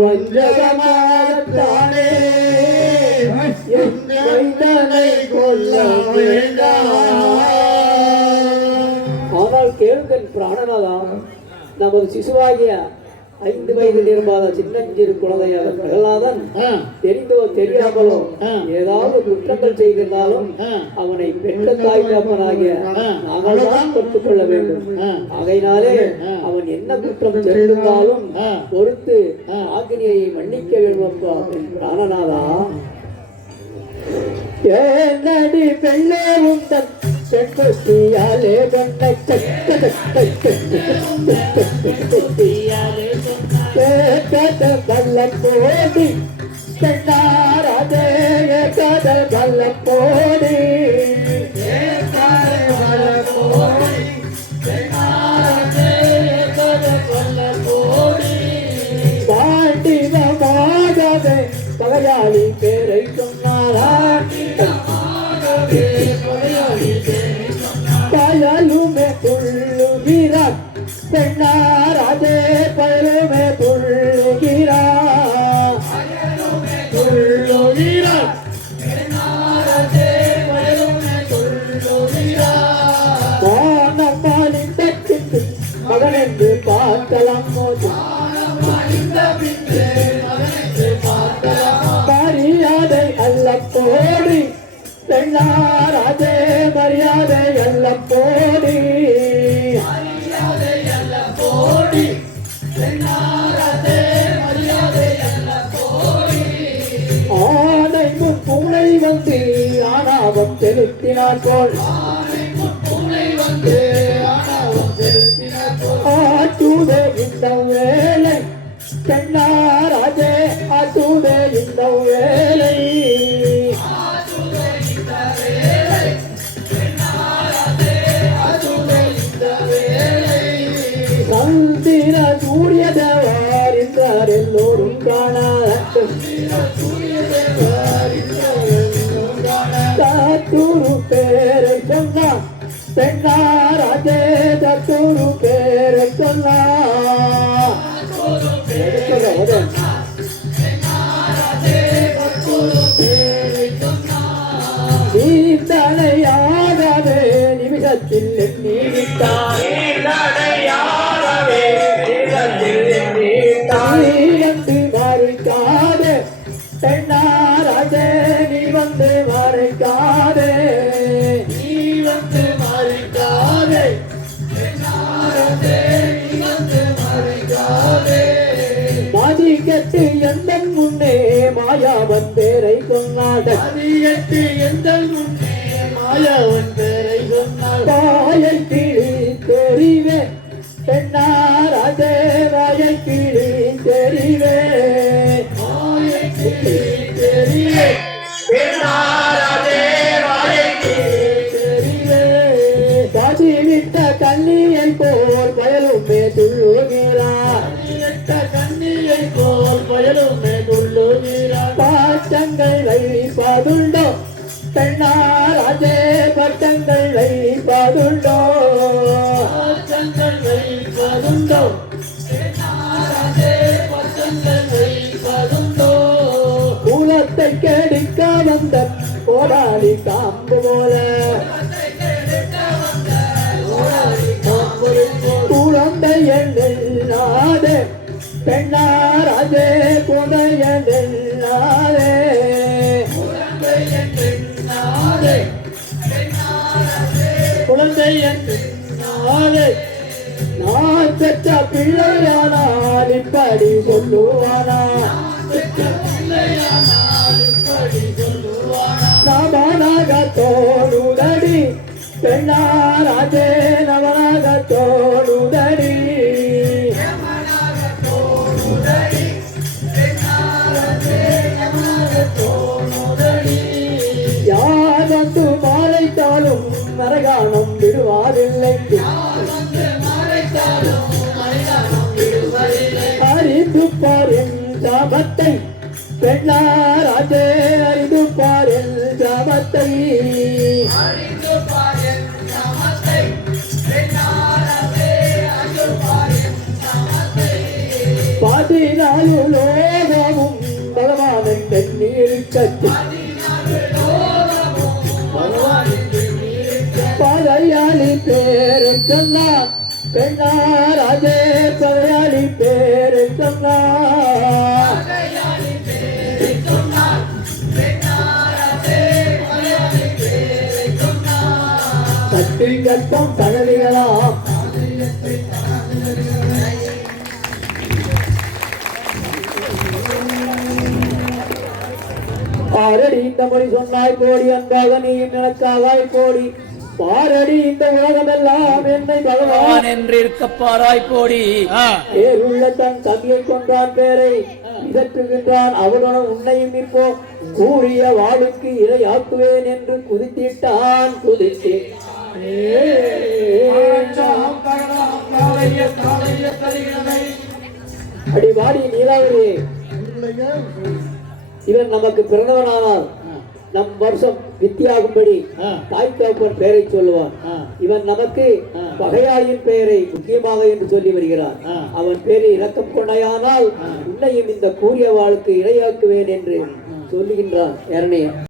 வஞ்சகமாகத்தானே என்னை கொல்ல வேண்டாம். ஆனால் கேளுங்கள் பிராணநாதா, நமது சிசுவாகிய 5 வயது நிரம்பாத சின்னஞ்சிறு குழந்தையான பிரகலாதன் தெரிந்தோ தெரியாமலோ ஏதாவது குற்றங்கள் செய்திருந்தாலும் அவனை பெற்ற தாய் தகப்பனாகிய நாங்கள் தான் கற்றுக்கொள்ள வேண்டும். ஆகையினாலே அவன் என்ன குற்றம் செய்திருந்தாலும் பொறுத்து ஆக்னியை மன்னிக்க வேண்டும். பிராணநாதா, ஏனடி பெண்ணேவும் தன் செக்குத்தியாலே கண்ணை கத கல்ல போடி பெண்ணாரதே கதல் கல்ல போடி பாண்டிதமாகவே பகையாளி பேரை சொன்னாரா பயலுமே துள்ளுகிறார் பெண்ணாரதே பயலுமே துள்ளுகிறார் மானமாலின் தச்சுக்கு மகனென்று பார்க்கலாம் மரியாதை அல்ல போடி பெண்ணாரதே மரியாதை அல்ல போடி ஆனை முன்பூனை வந்து ஆணாவம் செலுத்தினார் போல் ஆட்டுதே இந்த வேலை பெண்ணாரதே ஆட்டுதே இந்த வேலை சந்திர சூரிய தேவார் என்றார் எல்லோரும் காத்தூரு பேரை சொன்னார் பெண்ணாரதே தத்தூரு பேரை சொன்னார் நீந்தனையாகவே நிமிஷத்தில் எண்ணிவிட்டார் வந்து மறைக்காதே பெண்ணாரதே நீ வந்து மறைக்காதே மதிக்கட்டு எந்த முன்னே மாயாவன் பேரை சொன்னாள் தாயை கிளி தெரிவே பெண்ணாரதே வாயை கிளி தெரிவே பதிவிட்ட கண்ணியை போல் பயலுமே துள்ளுகிறார் பாட்டங்கள் வைப்பதுண்டோ பெண்ணாரதே பட்டங்கள் வைப்பதுண்டோ குலத்தை கெடுக்க வந்த கோடாலி காம்பு போல குழந்தை எண்ணாதே பெண்ணாரதே குழந்தை எண்ணாதே குழந்தை எண்ணாதே நான் பெற்ற பிள்ளையானால் இப்படி சொல்லுவானா நவனாக தோடுதடி பெண்ணாரதே நவனாக தோடுதடி யாரத்து மாலைத்தாலும் மரகானம் விடுவாரில்லை அறிந்து பாரின் ஜாபத்தை பெண்ணாரதே அறிந்து பாரின் ஜாபத்தை பதினாலு சொன்னான் பெண்ணாராஜே பகையாளி பேரை சொன்னான் கட்டில் கற்பம் தகதிகளாம் ஆரடி இந்த மொழி சொன்னாய் கோடி அன்பாக நீ எனக்காகாய் கோடி பாரடி இந்த உலகமெல்லாம் என்னை பகவான் என்று இருக்க பாராய் கோடி பேருள்ள தன் தம்பியை கொண்டான் பேரை இதற்றுகின்றான் அவனுடன் உன்னையும் இப்போ கூறிய வாளுக்கு இரையாக்குவேன் என்று குதித்திட்டான் குதித்து அடி வாடி நீலாவரி இவன் நமக்கு பிறந்தவனானால் நம் வருஷம் வித்தியாகும்படி தாய் தகப்பன் பெயரை சொல்லுவான் இவன் நமக்கு பகையாளியின் பெயரை முக்கியமாக என்று சொல்லி வருகிறார் அவன் பேரை இரக்கம் கொண்டையானால் உன்னையும் இந்த கூறிய வாழ்க்கை இரையாக்குவேன் என்று சொல்லுகின்றான் இரணையன்